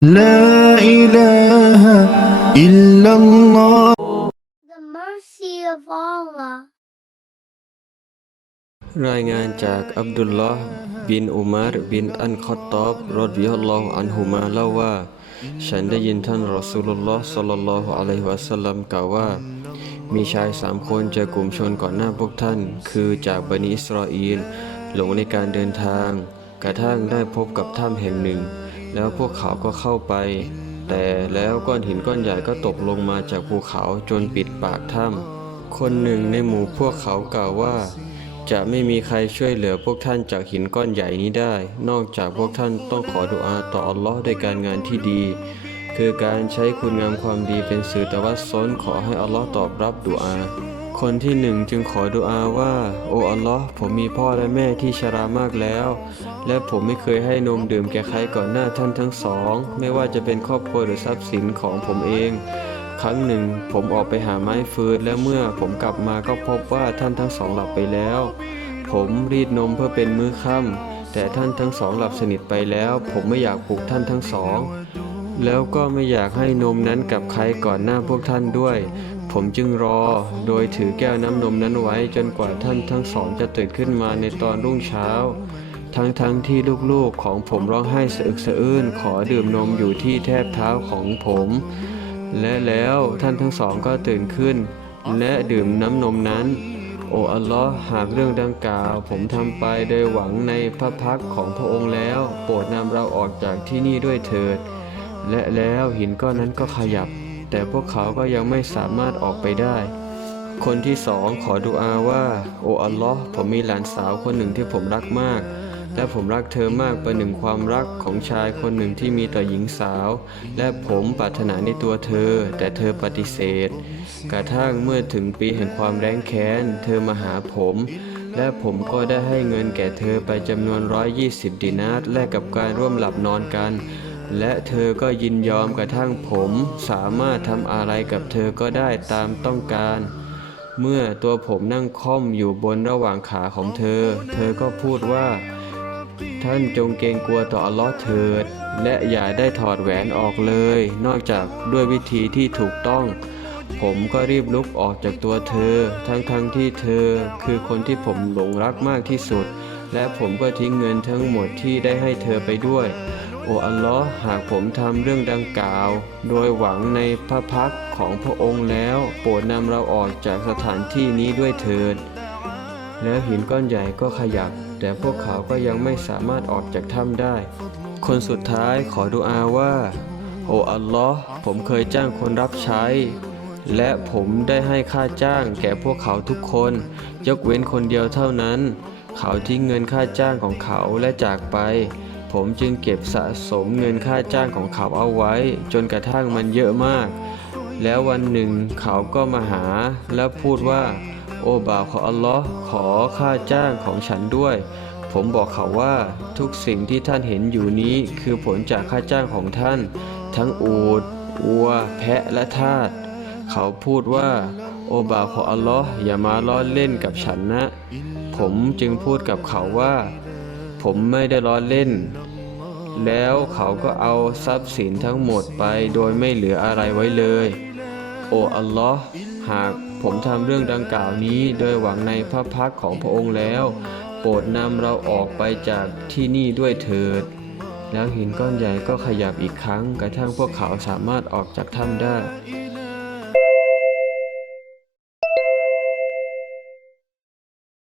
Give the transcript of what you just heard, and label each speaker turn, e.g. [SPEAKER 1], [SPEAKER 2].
[SPEAKER 1] لا إله إلا الله
[SPEAKER 2] The mercy of Allah.
[SPEAKER 3] รายงานจากอับดุลลอฮ์บินอุมารบินอันคอตตอบรดิยัลลอฮุอันฮุมาเล่าว่า ฉันได้ยินท่านรอสูลุลลอฮ์สัลลัลลอฮุอะลัยฮิวะสัลลัมกล่าวว่า มีชายสามคนจากกลุ่มชนก่อนหน้าพวกท่าน คือจากบันิอิสราเอลหลงในการเดินทาง กระทั่งได้พบกับถ้ำแห่งหนึ่ง แล้วพวกเขาก็เข้าไป แต่แล้วก้อนหินก้อนใหญ่ก็ตกลงมาจากภูเขาจนปิดปากถ้ำคนหนึ่งในหมู่พวกเขากล่าวว่า จะไม่มีใครช่วยเหลือพวกท่านจากหินก้อนใหญ่นี้ได้ นอกจากพวกท่านต้องขอดุอาต่ออัลลอฮ์ด้วยการงานที่ดี คือการใช้คุณงามความดีเป็นสื่อตะวัสซนขอให้อัลลอฮ์ตอบรับดุอา คนที่หนึ่งจึงขอดุอาว่า โอ้อัลลอฮ์ผมมีพ่อและแม่ที่ชรามากแล้ว และผมไม่เคยให้นมดื่มแก่ใครก่อนหน้าท่านทั้งสอง ไม่ว่าจะเป็นครอบครัวหรือทรัพย์สินของผมเอง ครั้งหนึ่ง ผมออกไปหาไม้ฟืนและเมื่อผมกลับมาก็พบว่าท่านทั้งสองหลับไปแล้ว ผมรีดนมเพื่อเป็นมื้อค่ำแต่ท่านทั้งสองหลับสนิทไปแล้ว ผมไม่อยากปลุกท่านทั้งสอง แล้วก็ไม่อยากให้นมนั้นกับใครก่อนหน้าพวกท่านด้วย ผมจึงรอ โดยถือแก้วน้ำนมนั้นไว้จนกว่าท่านทั้งสองจะตื่นขึ้นมาในตอนรุ่งเช้า ทั้งๆทที่ลูกๆของผมร้องไห้สะอึกสะอื้นขอดื่มนมอยู่ที่แทบเท้าของผม และแล้วท่านทั้งสองก็ตื่นขึ้น และดื่มน้ำนมนั้นโอ้อัลลอฮ์หากเรื่องดังกล่าว ผมทำไปโดยหวังในพระพักของพระองค์แล้ว โปรดนำเราออกจากที่นี่ด้วยเถิด และแล้วหินก้อนนั้นก็ขยับ แต่พวกเขาก็ยังไม่สามารถออกไปได้ คนที่สองขอดุอาว่า โอ้อัลลอฮ์ผมมีหลานสาวคนหนึ่งที่ผมรักมากและผมรักเธอมากประหนึ่งความรักของชายคนหนึ่งที่มีต่อหญิงสาว และผมปรารถนาในตัวเธอ แต่เธอปฏิเสธ กระทั่งเมื่อถึงปีแห่งความแร้งแค้น เธอมาหาผม และผมก็ได้ให้เงินแก่เธอไปจำนวน 120 ดินาร์แลกกับการร่วมหลับนอนกัน และเธอก็ยินยอมกระทั่งผม สามารถทำอะไรกับเธอก็ได้ตามต้องการ เมื่อตัวผมนั่งค่อมอยู่บนระหว่างขาของเธอ เธอก็พูดว่า ท่านจงเกรงกลัวต่ออัลลอฮ์เถิด และอย่าได้ถอดแหวนออกเลย นอกจากด้วยวิธีที่ถูกต้อง ผมก็รีบลุกออกจากตัวเธอ ทั้งๆทที่เธอคือคนที่ผมหลงรักมากที่สุด และผมก็ทิ้งเงินทั้งหมดที่ได้ให้เธอไปด้วย โอ้อัลลอฮ์หากผมทำเรื่องดังกล่าว โดยหวังในพระพักของพระองค์แล้ว โปรดนำเราออกจากสถานที่นี้ด้วยเถิด แล้วหินก้อนใหญ่ก็ขยับ แต่พวกเขาก็ยังไม่สามารถออกจากถ้ำได้ คนสุดท้ายขอดุอาว่า โอ้อัลลอฮ์ผมเคยจ้างคนรับใช้และผมได้ให้ค่าจ้างแก่พวกเขาทุกคน ยกเว้นคนเดียวเท่านั้น เขาทิ้งเงินค่าจ้างของเขาและจากไป ผมจึงเก็บสะสมเงินค่าจ้างของเขาเอาไว้ จนกระทั่งมันเยอะมาก แล้ววันหนึ่งเขาก็มาหาแล้วพูดว่า โอ้บ่าวขออัลลอฮ์ขอค่าจ้างของฉันด้วย ผมบอกเขาว่าทุกสิ่งที่ท่านเห็นอยู่นี้คือผลจากค่าจ้างของท่าน ทั้งอูดวัว แพะและทาส เขาพูดว่า โอบ่าของอัลลอฮ์อย่ามาล้อเล่นกับฉันนะ ผมจึงพูดกับเขาว่า ผมไม่ได้ล้อเล่น แล้วเขาก็เอาทรัพย์สินทั้งหมดไปโดยไม่เหลืออะไรไว้เลย โออัลลอฮ์หากผมทำเรื่องดังกล่าวนี้โดยหวังในพระพักของพระองค์แล้ว โปรดนำเราออกไปจากที่นี่ด้วยเถิด แล้วหินก้อนใหญ่ก็ขยับอีกครั้งกระทั่งพวกเขาสามารถออกจากถ้ำได้